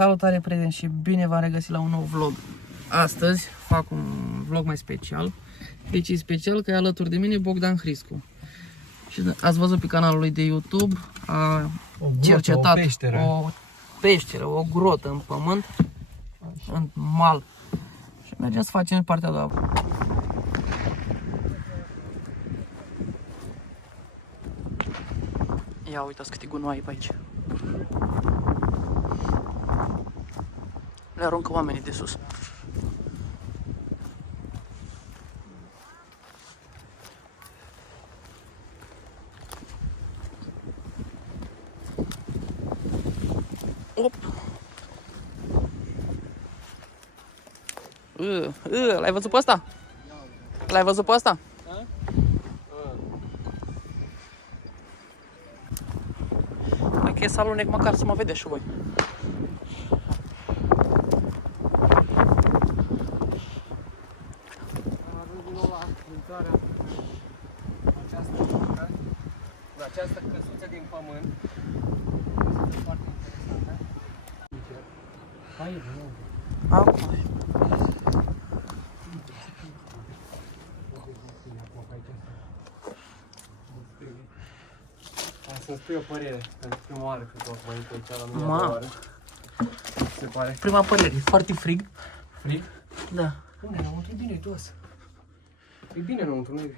Salutare prieteni și bine v-am regăsit la un nou vlog. Astăzi fac un vlog mai special. Deci e special că e alături de mine Bogdan Hriscu. Și ați văzut pe canalul lui de YouTube, a cercetat o peșteră, o grotă în pământ, în mal. Și mergem să facem partea a doua. Ia uitați câte gunoaie pe aici. Le aruncă oamenii de sus. Op. L-ai văzut pe ăsta? L-ai văzut pe ăsta? Dacă e să alunec măcar să mă vedeți și voi. Această căsuță din pământ este foarte interesantă. Aici, nu. Acum. Să-mi spui o părere, pentru prima oară când o venit aici la mine a doua oară. Se pare? Prima părere, foarte frig. Frig? Da. Unde, înăuntru e bine, dos. E bine înăuntru, nu e?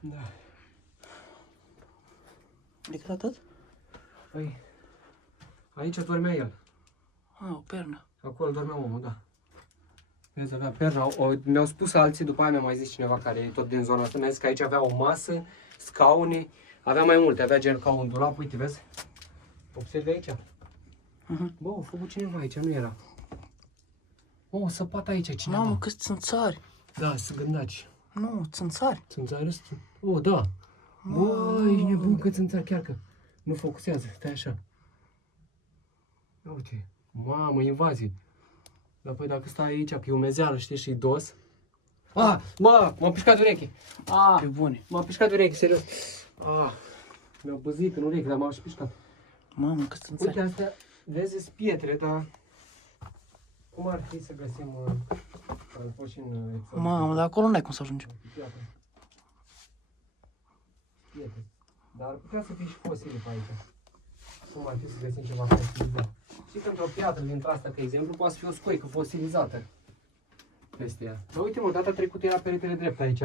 Da. Decât atât? Păi, aici dormea el. O pernă. Acolo dormea omul, da. Vezi, avea perna. Mi-au spus alții, după aia mi-a mai zis cineva care e tot din zona asta, mi-a zis că aici avea o masă, scaune, avea mai multe, avea gen ca un dulap, uite, vezi? Observi aici? Bă, a făcut cineva aici, nu era. O săpat aici cineva. Mamă, câți țânțari. Da, sunt gândaci. Nu, țânțari. Țânțari ăsta? O, da. Bă, ești nebun că țânțari, chiar că nu focusează, stai așa. Ia uite, mamă, invazie. Dar păi dacă stai aici, că e umezeală, știi, și dos. Ah, mă, m-a pișcat ureche. Ah, Pe bune. m-a pișcat ureche, serios. Ah, mi-a băzit în ureche, dar m-a și pișcat. Mamă, câți țânțari. Uite, astea, vezi, sunt pietre, dar cum ar fi să găsim am fost și în Excel. Mamă, dar acolo n-ai cum să ajungi. Pietre. Dar ar putea să fie și fosile pe aici. Cum ar fi să găsim ceva fosilizat. Știi că într-o piatră dintre asta, de exemplu, poate fi o scoică fosilizată peste ea. Dar uite mă, data trecută era peretele drept aici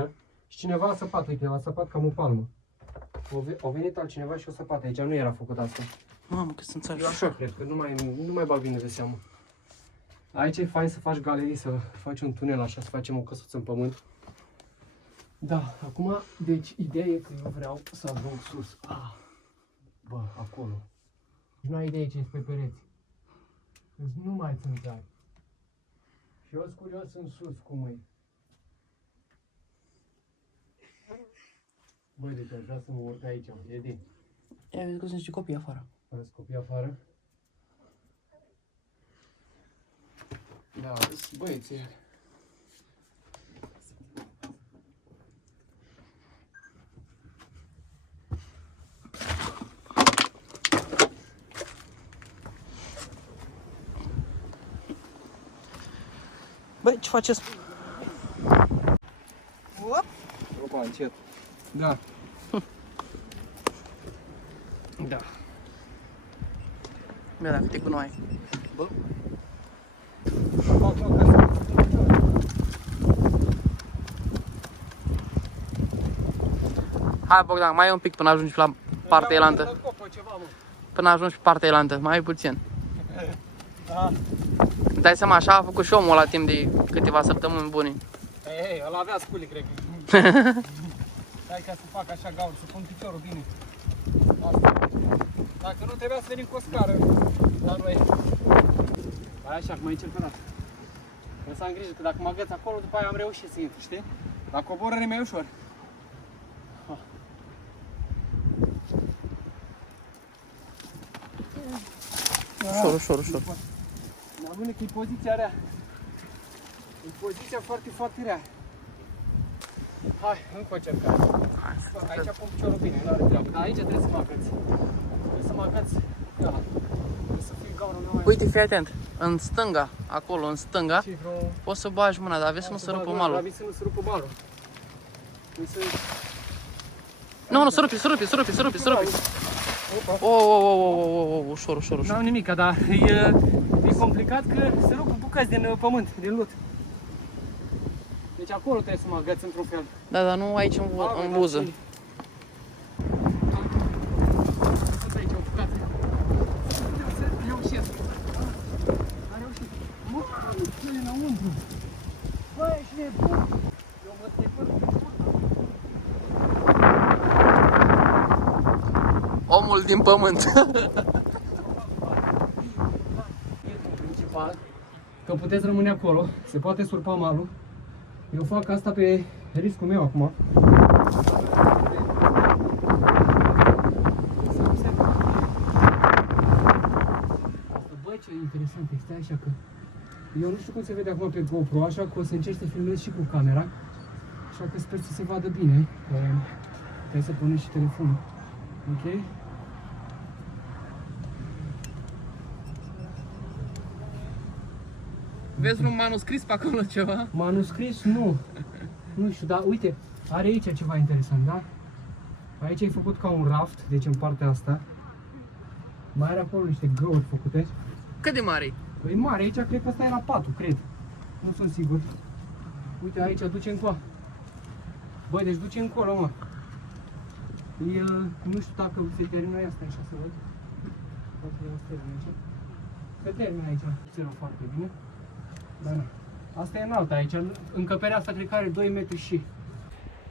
și cineva a săpat, uite, a săpat cam o palmă. Au venit altcineva și o săpat aici, nu era făcut asta. Mamă, câți țânțari. Eu așa cred, că nu mai bag bine de seamă. Aici e fain să faci galerii, să faci un tunel așa, să facem o căsuță în pământ. Da, acum, deci ideea e că eu vreau să ajung sus. Ah, bă, acolo. Nu ai idee ce este pe pereți. Deci nu mai țânțari. Și eu sunt curios în sus cum e. Băi, deci aș vrea să mă urc aici, Edi. Ia vezi că sunt și copii afară. Sunt copii afară. Da, băieți. Băi, ce faceți? Opa, încet. Da. Da. Bine, dacă te gunoaie. Bă. Hai, Bogdan, mai e un pic până ajungi la partea elantă. Până ajungi pe partea elantă, mai e puțin. Îmi dai seama, așa a făcut și omul la timp de câteva săptămâni bune. Ei, ăla avea sculi, cred că. Stai ca să fac așa gaură, să pun piciorul bine. Asta. Dacă nu trebuia să venim cu o scară la noi. Hai așa, cum ai încercat. Trebuie să am grijă, că dacă mă agăț acolo, după aia am reușit să intru, știi? La coborâre mai ușor. Ușor, ușor, ușor. Mă spune că e poziția rea. E poziția foarte, foarte rea. Hai, încă o încercare. Hai să te Aici pun piciorul bine, nu are treabă. Dar aici trebuie să mă agăți. Trebuie să mă agăți. Ia. Trebuie să fie gaura mea mai... Uite, fii atent. În stânga, acolo, în stânga, Și vreo... poți să bagi mâna, dar vezi să nu se rupă malul. Dar să nu se rupă malul. Nu, se rupe. Ușor. N-am nimic, dar e complicat că se rup bucăți din pământ, din lut. Deci acolo trebuie să mă agăț într-un fel. Da, dar nu aici în buză. Sunt aici o bucată. Să reușesc. Am reușit. Mă, ce e înăuntru? Bă, ești nebun. Eu mă tepăr pe puta. Omul din pământ. Principal, că puteți rămâne acolo, se poate surpa malul. Eu fac asta pe riscul meu acum. Băi, ce interesant, stai așa că eu nu știu cum se vede acum pe GoPro, așa că o să încerc să filmez și cu camera. Așa că sper să se vadă bine. Trebuie să punem și telefonul. Ok? Vezi un manuscris pe acolo ceva? Manuscris? Nu. Nu știu, dar uite, are aici ceva interesant, da? Aici ai făcut ca un raft, deci în partea asta. Mai are acolo niște găuri făcute. Cât de mare? Păi mare, aici cred că ăsta era patul, cred. Nu sunt sigur. Uite, aici duce încoa. Băi, deci duce încolo, mă. E, nu știu dacă se termină asta așa să văd. Se termină aici, țină foarte bine. Da, da. Asta e înaltă aici, încăperea asta cred că are 2 metri și.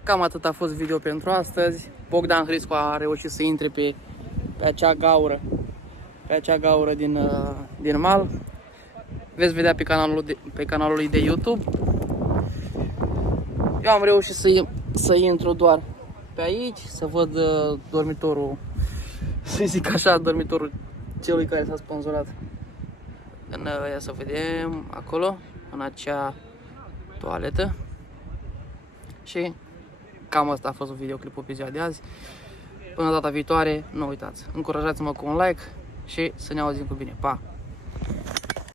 Cam atât a fost video pentru astăzi. Bogdan Hriscu a reușit să intre pe acea gaură. Pe acea gaură din mal. Veți vedea pe canalul lui de YouTube. Eu am reușit să intru doar pe aici, să văd dormitorul, să zic așa, dormitorul celui care s-a sponsorat. Ia să vedem acolo, în acea toaletă. Și cam asta a fost videoclipul pe ziua de azi. Până data viitoare, nu uitați, încurajați-mă cu un like și să ne auzim cu bine. Pa!